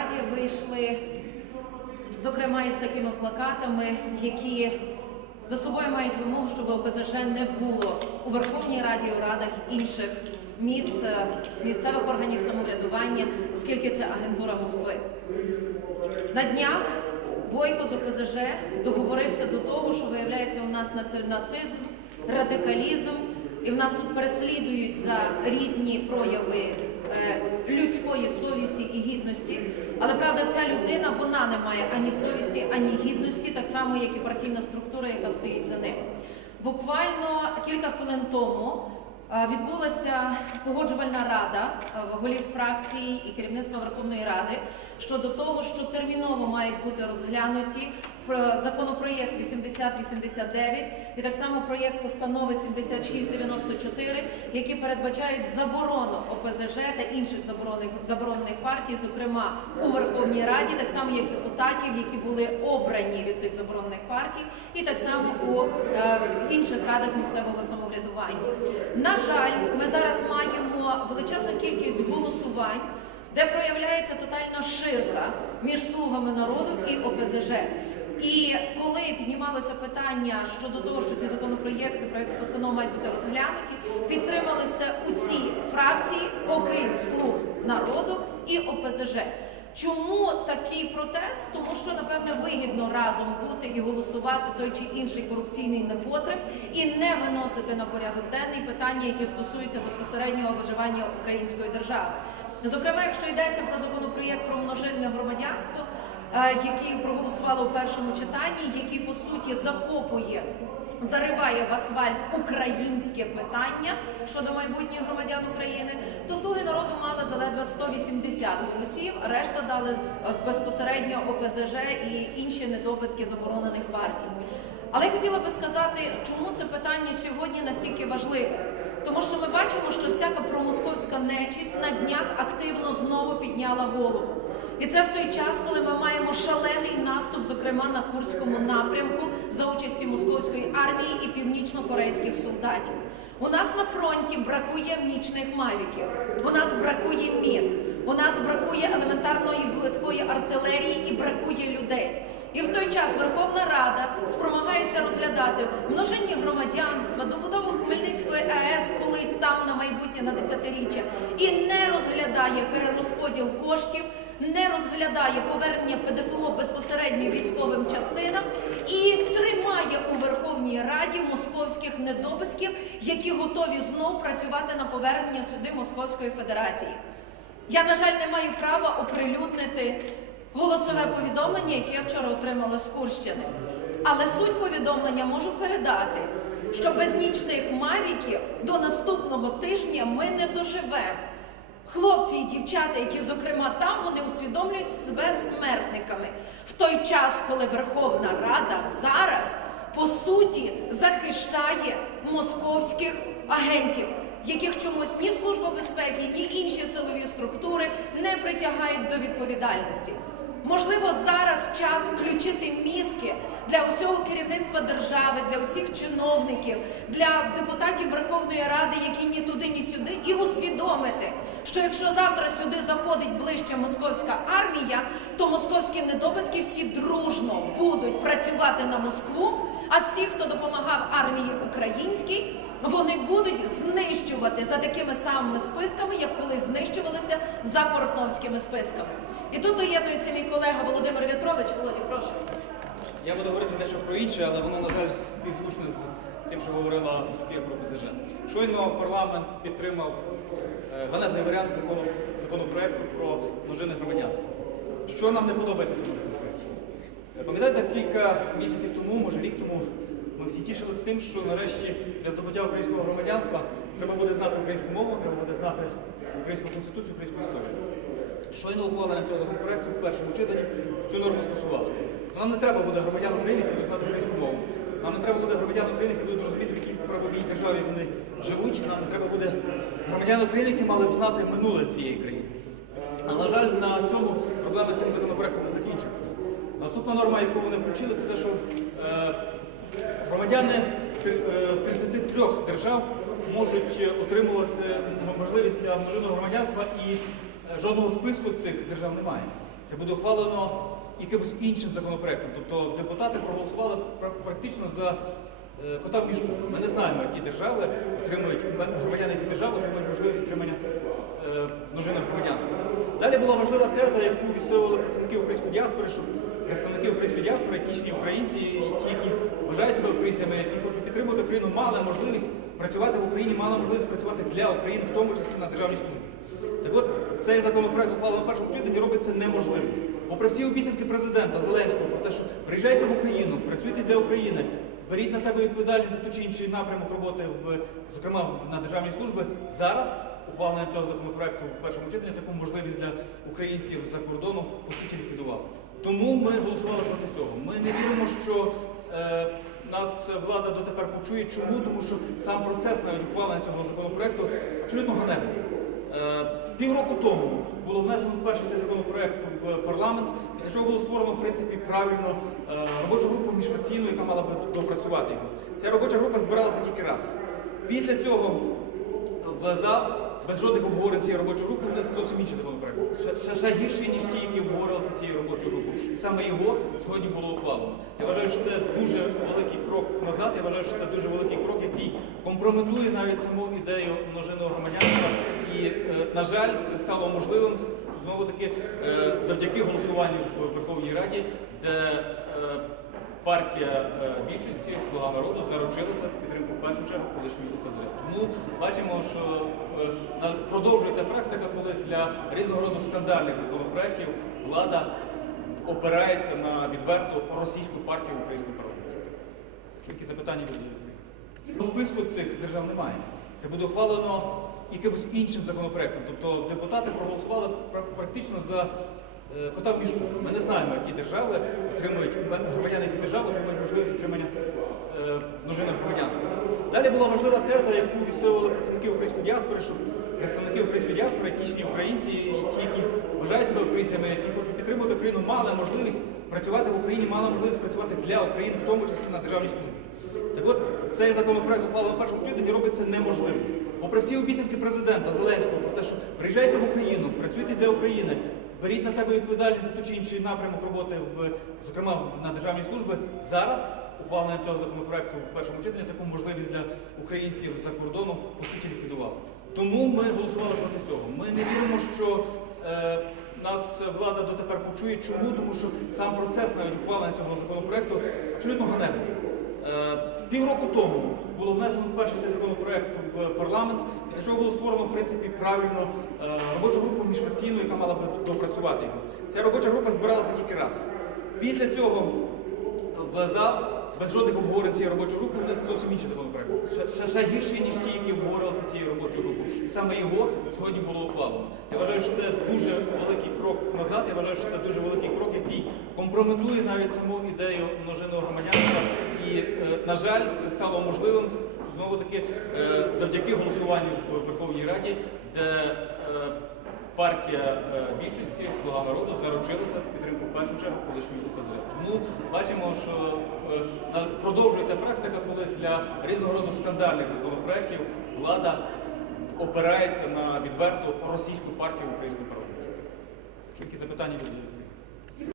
Раді вийшли, зокрема, із такими плакатами, які за собою мають вимогу, щоб ОПЗЖ не було у Верховній Раді, у радах інших міст, е, місцевих органів самоврядування, оскільки це агентура Москви. На днях Бойко з ОПЗЖ договорився до того, що виявляється у нас нацизм, радикалізм, і в нас тут переслідують за різні прояви людської совісті і гідності. Але правда, ця людина вона не має ані совісті, ані гідності, так само як і партійна структура, яка стоїть за ним. Буквально кілька хвилин тому е, відбулася погоджувальна рада е, голів фракції і керівництва Верховної Ради щодо того, що терміново мають бути розглянуті законопроєкт 8089 і так само проєкт постанови 7694, які передбачають заборону ОПЗЖ та інших заборонених заборонених партій, зокрема у Верховній Раді, так само як депутатів, які були обрані від цих заборонених партій, і так само у е, інших радах місцевого самоврядування. На жаль, ми зараз маємо величезну кількість голосувань де проявляється тотальна ширка між слугами народу і ОПЗЖ. І коли піднімалося питання щодо того, що ці законопроєкти, проєкти постанов мають бути розглянуті, підтримали це усі фракції, окрім слуг народу і ОПЗЖ. Чому такий протест? Тому що напевне вигідно разом бути і голосувати той чи інший корупційний непотреб і не виносити на порядок денний питання, які стосуються безпосереднього виживання української держави. Зокрема, якщо йдеться про законопроєкт про множинне громадянство, який проголосували у першому читанні, який по суті закопує. Зариває в асфальт українське питання щодо майбутніх громадян України, то слуги народу мали заледве 180 голосів, решта дали е, безпосередньо ОПЗЖ і інші недобитки заборонених партій. Але я хотіла би сказати, чому це питання сьогодні настільки важливе. Тому що ми бачимо, що всяка промосковська нечість на днях активно знову підняла голову. І це в той час, коли ми маємо шалений наступ, зокрема на Курському напрямку, за участі московської армії і північно-корейських солдатів. У нас на фронті бракує нічних мавіків, у нас бракує мін, у нас бракує елементарної близької артилерії і бракує людей. І в той час Верховна Рада спромагається розглядати множинні громадянства, добудову Хмельницької АЕС, колись там на майбутнє на десятиріччя, і не розглядає перерозподіл коштів, не розглядає повернення ПДФО безпосередньо військовим частинам і тримає у Верховній Раді московських недобитків, які готові знов працювати на повернення сюди Московської Федерації. Я, на жаль, не маю права оприлюднити голосове повідомлення, яке я вчора отримала з Курщини. Але суть повідомлення можу передати, що без нічних мавіків до наступного тижня ми не доживемо. Хлопці і дівчата, які, зокрема, там вони усвідомлюють себе смертниками в той час, коли Верховна Рада зараз по суті захищає московських агентів, яких чомусь ні Служба безпеки, ні інші силові структури не притягають до відповідальності. Можливо, зараз час включити мізки для усього керівництва держави, для усіх чиновників, для депутатів Верховної Ради, які ні туди, ні сюди, і усвідомити, що якщо завтра сюди заходить ближче московська армія, то московські недобитки всі дружно будуть працювати на Москву. А всі, хто допомагав армії українській, вони будуть знищувати за такими самими списками, як колись знищувалися за портновськими списками. І тут доєднується мій колега Володимир В'ятрович. Володі, прошу. Я буду говорити дещо про інше, але воно, на жаль, співзвучне з тим, що говорила Софія про ПЗЖ. Щойно парламент підтримав е, ганебний варіант закону, законопроекту про множинне громадянство. Що нам не подобається в цьому законопроекті? Е, Пам'ятаєте, кілька місяців тому, може рік тому, ми всі тішилися тим, що нарешті для здобуття українського громадянства треба буде знати українську мову, треба буде знати українську конституцію, українську історію. Щойно ухваленням цього законопроекту в першому читанні цю норму скасували. То нам не треба буде громадян України, які будуть знати українську мову. Нам не треба буде громадян України, які будуть розуміти, в якій правовій державі вони живуть. Нам не треба буде громадян України, які мали б знати минуле цієї країни. Але, на жаль, на цьому проблеми з цим законопроектом не закінчуються. Наступна норма, яку вони включили, це те, що е, громадяни е, 33 держав можуть отримувати можливість для множинного громадянства і е, жодного списку цих держав немає. Це буде ухвалено якимось іншим законопроектом. Тобто депутати проголосували практично за е, кота в мішку. Ми не знаємо, які держави отримують громадяни які держави отримують можливість отримання е, множинного громадянства. Далі була важлива теза, яку відстоювали представники української діаспори, що представники української діаспори, етнічні українці, ті, які вважають себе українцями, які хочуть підтримувати Україну, мали можливість працювати в Україні, мали можливість працювати для України, в тому числі на державній службі. Так от цей законопроект ухвалений в першому читанні робить це неможливим. Попри всі обіцянки президента Зеленського про те, що приїжджайте в Україну, працюйте для України, беріть на себе відповідальність за ту чи інший напрямок роботи, в, зокрема на державній службі, зараз ухвалення цього законопроекту в першому читанні таку можливість для українців за кордону по суті ліквідувало. Тому ми голосували проти цього. Ми не віримо, що е, нас влада дотепер почує. Чому? Тому що сам процес навіть ухвалення цього законопроекту абсолютно ганебний. Е, Півроку тому було внесено вперше цей законопроект в парламент, після чого було створено в принципі правильно е, робочу групу міжфракційну, яка мала би допрацювати його. Ця робоча група збиралася тільки раз. Після цього в зал без жодних обговорень цієї робочої групи внесли зовсім інший законопроект. Ще, ще, гірший, ніж ті, які обговорювалися цією робочою групою. І саме його сьогодні було ухвалено. Я вважаю, що це дуже великий крок назад. Я вважаю, що це дуже великий крок, який компрометує навіть саму ідею множинного громадянства. І, е, на жаль, це стало можливим знову таки е, завдяки голосуванню в Верховній Раді, де е, партія е, більшості Слуга народу заручилася в підтримку в першу чергу колишньої УПЗ. Тому бачимо, що е, продовжується практика, коли для різного роду скандальних законопроєктів влада опирається на відверту російську партію в українському парламенті. Якщо які запитання будуть? Списку цих держав немає. Це буде ухвалено якимось іншим законопроектом. Тобто депутати проголосували пра- практично за кота в мішку. Ми не знаємо, які держави отримують громадяни, які держави отримують можливість отримання е, множинного громадянства. Далі була важлива теза, яку відстоювали представники української діаспори, що представники української діаспори, етнічні українці, ті, які вважають себе українцями, які хочуть підтримувати Україну, мали можливість працювати в Україні, мали можливість працювати для України, в тому числі на державній службі. Так от цей законопроект ухвалений в першому читанні робить це неможливим. Попри всі обіцянки президента Зеленського про те, що приїжджайте в Україну, працюйте для України, беріть на себе відповідальність за ту чи інший напрямок роботи, в, зокрема на державній службі, зараз ухвалення цього законопроекту в першому читанні таку можливість для українців за кордону по суті ліквідувало. Тому ми голосували проти цього. Ми не віримо, що е, нас влада дотепер почує. Чому? Тому що сам процес навіть ухвалення цього законопроекту абсолютно ганебний. Е, Півроку тому було внесено вперше цей законопроект в парламент, після чого було створено в принципі правильно е, робочу групу міжфракційну, яка мала би допрацювати його. Ця робоча група збиралася тільки раз. Після цього в зал без жодних обговорень цієї робочої групи внесли зовсім інший законопроект. Ще, ще, гірший, ніж ті, які обговорювалися цією робочою групою. І саме його сьогодні було ухвалено. Я вважаю, що це дуже крок назад. Я вважаю, що це дуже великий крок, який компрометує навіть саму ідею множинного громадянства. І, е, на жаль, це стало можливим знову таки е, завдяки голосуванню в Верховній Раді, де е, партія більшості Слуга народу заручилася в підтримку в першу чергу колишньої УПЗ. Тому бачимо, що продовжується практика, коли для різного роду скандальних законопроєктів влада опирається на відверту російську партію в українському парламенті. Які запитання будуть?